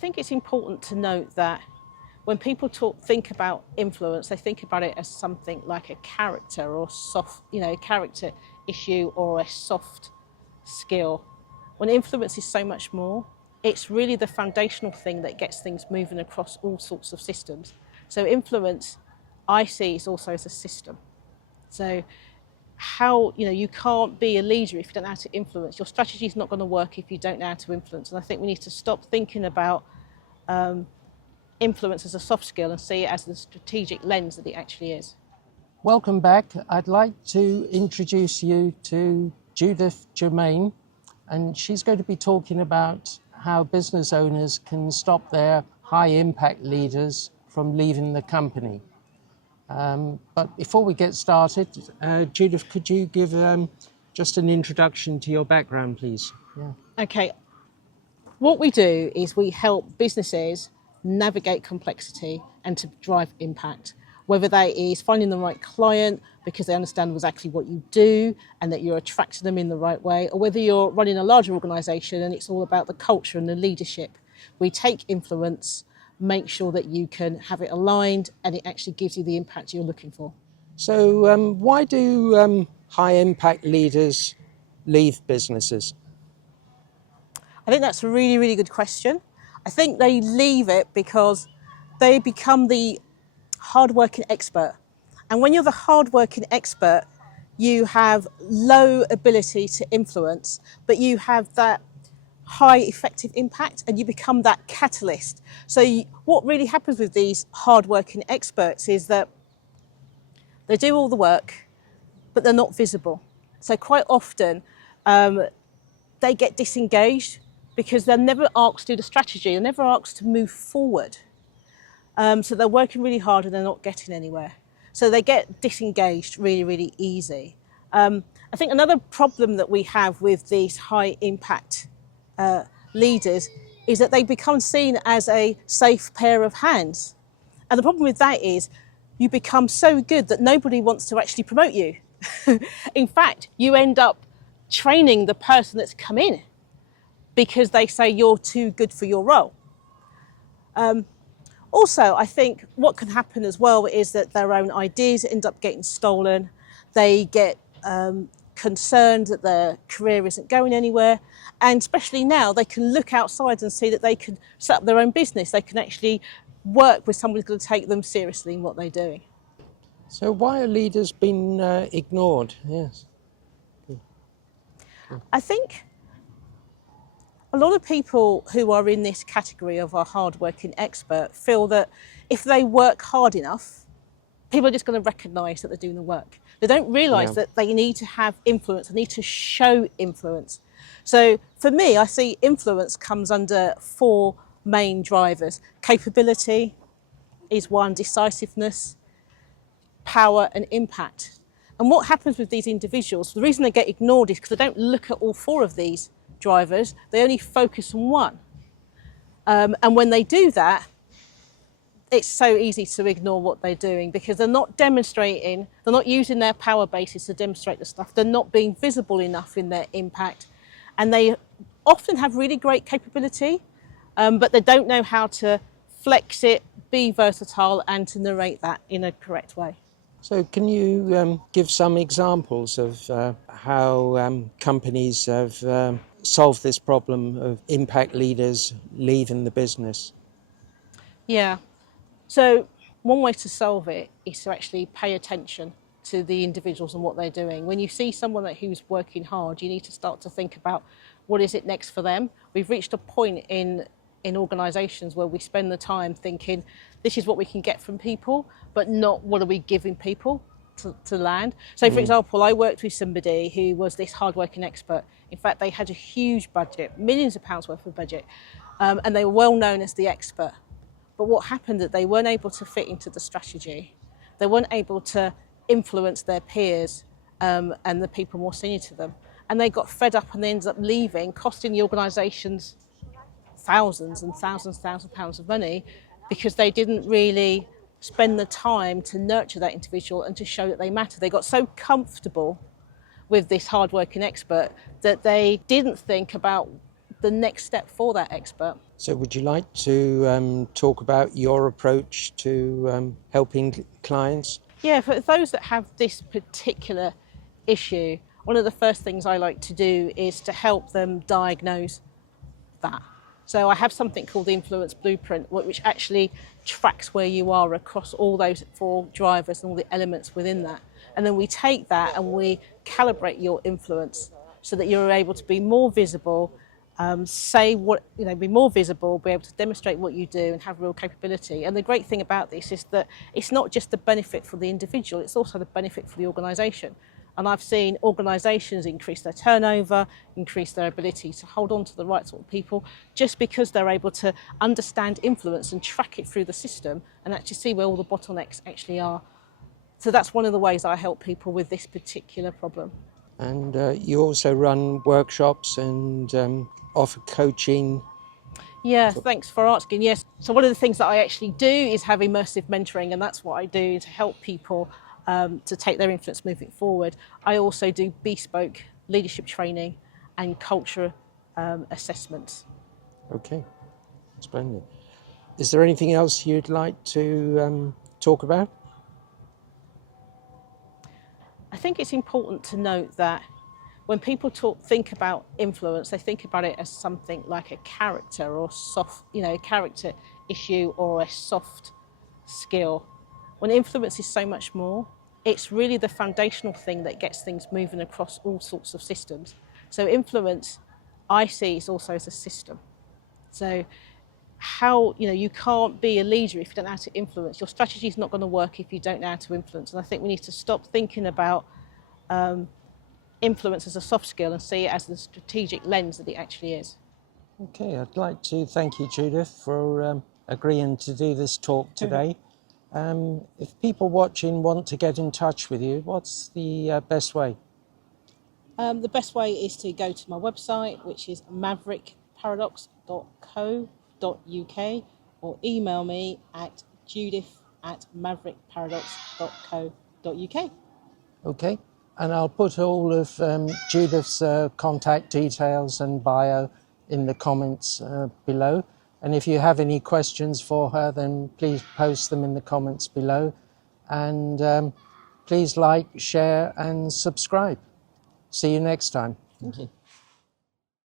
think it's important to note that when people think about influence, they think about it as something like a character or soft, character issue or a soft skill. When influence is so much more, it's really the foundational thing that gets things moving across all sorts of systems. So influence, I see, is also as a system. So you can't be a leader if you don't know how to influence. Your strategy is not going to work if you don't know how to influence. And I think we need to stop thinking about influence as a soft skill and see it as the strategic lens that it actually is. Welcome back. I'd like to introduce you to Judith Germain, and she's going to be talking about how business owners can stop their high-impact leaders from leaving the company. But before we get started, Judith, could you give just an introduction to your background, please? Yeah. Okay. What we do is we help businesses navigate complexity and to drive impact, whether that is finding the right client because they understand exactly what you do and that you're attracting them in the right way, or whether you're running a larger organisation and it's all about the culture and the leadership. We take influence, make sure that you can have it aligned and it actually gives you the impact you're looking for. So why do high-impact leaders leave businesses? I think that's a really, really good question. I think they leave it because they become the hard-working expert. And when you're the hard-working expert, you have low ability to influence, but you have that high effective impact and you become that catalyst. So what really happens with these hard-working experts is that they do all the work, but they're not visible. So quite often they get disengaged because they're never asked to do the strategy, they're never asked to move forward. So they're working really hard and they're not getting anywhere. So they get disengaged really, really easy. I think another problem that we have with these high impact leaders is that they become seen as a safe pair of hands. And the problem with that is you become so good that nobody wants to actually promote you. In fact, you end up training the person that's come in because they say you're too good for your role. Also, I think what can happen as well is that their own ideas end up getting stolen. They get concerned that their career isn't going anywhere. And especially now, they can look outside and see that they can set up their own business. They can actually work with somebody who's going to take them seriously in what they're doing. So why are leaders being ignored? Yes. I think a lot of people who are in this category of a hard-working expert feel that if they work hard enough, people are just going to recognise that they're doing the work. They don't realise that they need to have influence, they need to show influence. So for me, I see influence comes under four main drivers. Capability is one, decisiveness, power and impact. And what happens with these individuals, the reason they get ignored is because they don't look at all four of these drivers, they only focus on one. And when they do that, it's so easy to ignore what they're doing because they're not demonstrating, they're not using their power bases to demonstrate the stuff, they're not being visible enough in their impact. And they often have really great capability, but they don't know how to flex it, be versatile and to narrate that in a correct way. So can you give some examples of how companies have solved this problem of impact leaders leaving the business? Yeah. So one way to solve it is to actually pay attention to the individuals and what they're doing. When you see someone who's working hard, you need to start to think about what is it next for them. We've reached a point in organisations where we spend the time thinking this is what we can get from people, but not what are we giving people to land. So for example, I worked with somebody who was this hard-working expert. In fact, they had a huge budget, millions of pounds worth of budget, and they were well known as the expert. But what happened is they weren't able to fit into the strategy. They weren't able to influence their peers and the people more senior to them. And they got fed up and they ended up leaving, costing the organisations thousands and thousands of pounds of money because they didn't really spend the time to nurture that individual and to show that they matter. They got so comfortable with this hard-working expert that they didn't think about the next step for that expert. So would you like to talk about your approach to helping clients? Yeah, for those that have this particular issue, one of the first things I like to do is to help them diagnose that. So I have something called the Influence Blueprint, which actually tracks where you are across all those 4 drivers and all the elements within that. And then we take that and we calibrate your influence so that you're able to be more visible, say what, be more visible, be able to demonstrate what you do and have real capability. And the great thing about this is that it's not just the benefit for the individual, it's also the benefit for the organisation. And I've seen organisations increase their turnover, increase their ability to hold on to the right sort of people, just because they're able to understand influence and track it through the system and actually see where all the bottlenecks actually are. So that's one of the ways I help people with this particular problem. And you also run workshops and offer coaching. Yeah, thanks for asking. Yes. So one of the things that I actually do is have immersive mentoring, and that's what I do to help people to take their influence moving forward. I also do bespoke leadership training and culture assessments. Okay, splendid. Is there anything else you'd like to talk about? I think it's important to note that when people think about influence, they think about it as something like a character or soft, a character issue or a soft skill. When influence is so much more, it's really the foundational thing that gets things moving across all sorts of systems. So influence, I see, is also as a system. So how, you can't be a leader if you don't know how to influence. Your strategy is not going to work if you don't know how to influence. And I think we need to stop thinking about influence as a soft skill and see it as the strategic lens that it actually is. Okay, I'd like to thank you, Judith, for agreeing to do this talk today. If people watching want to get in touch with you, what's the best way? The best way is to go to my website, which is maverickparadox.co.uk, or email me at judith@maverickparadox.co.uk. Okay, and I'll put all of Judith's contact details and bio in the comments below. And if you have any questions for her, then please post them in the comments below. And please like, share, and subscribe. See you next time. Thank you.